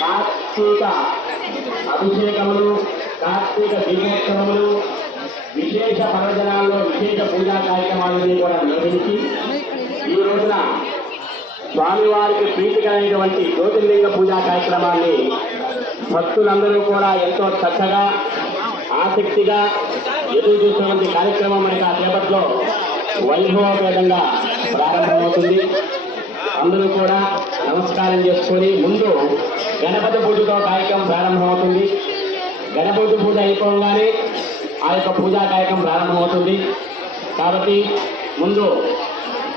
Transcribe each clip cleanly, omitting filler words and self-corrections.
కార్తీక అభిషేకములు, కార్తీక దీపోత్సవములు, విశేష పర్వదినాల్లో విశేష పూజా కార్యక్రమాలని కూడా నిర్వహించి ఈ రోజున స్వామివారికి ప్రీతికరైనటువంటి జ్యోతిర్లింగ పూజా కార్యక్రమాన్ని భక్తులందరూ కూడా ఎంతో చక్కగా ఆసక్తిగా ఎదురు చూసినటువంటి కార్యక్రమం మనకి ఆ సేపట్లో వైభవపేతంగా ప్రారంభమవుతుంది. అందరూ కూడా నమస్కారం చేసుకొని ముందు గణపతి పూజతో కార్యక్రమం ప్రారంభమవుతుంది. గణపతి పూజ అయిపోగానే ఆ యొక్క పూజా కార్యక్రమం ప్రారంభమవుతుంది. కాబట్టి ముందు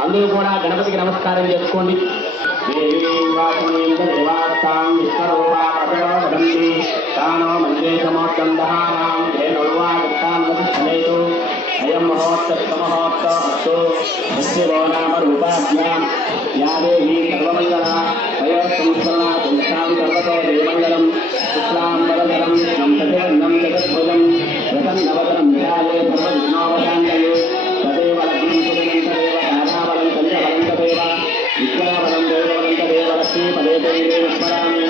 అందరూ కూడా గణపతికి నమస్కారం చేసుకోండి. అయం మహోత్తమహోత్తమస్తు శివో నామ రూపాభ్యాం యా దేవీ సర్వమంగళ వయోసంస్మరణ పుంసాం సర్వతో దేవమంగళం శుక్లాం వరదరం సతేర్ణం జగద్భుజం రతన్నవదనం ధ్యాయే సర్వవిఘ్నోపశాంతయే తదేవ లక్ష్మీ పురుషంతదేవ దానావలం కన్యవలం తదేవ విద్యావలం దేవవలం తదేవ లక్ష్మీ పదే దేవే విస్మరామి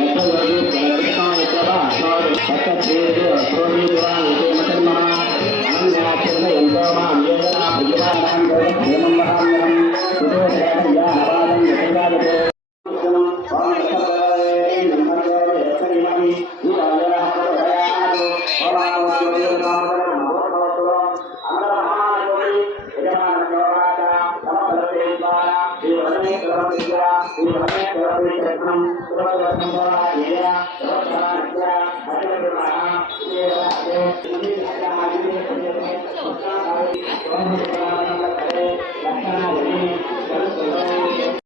యత్ర యోగి ప్రవర్తితం యత్ర భాషోది తత్తేజో అస్రోదీదివా విజయమతర్మమ ఎంతో మాం యోజనా భుజానాం దేవం మహాంగం సుతో సేవయా అవాదం యతిరాజతే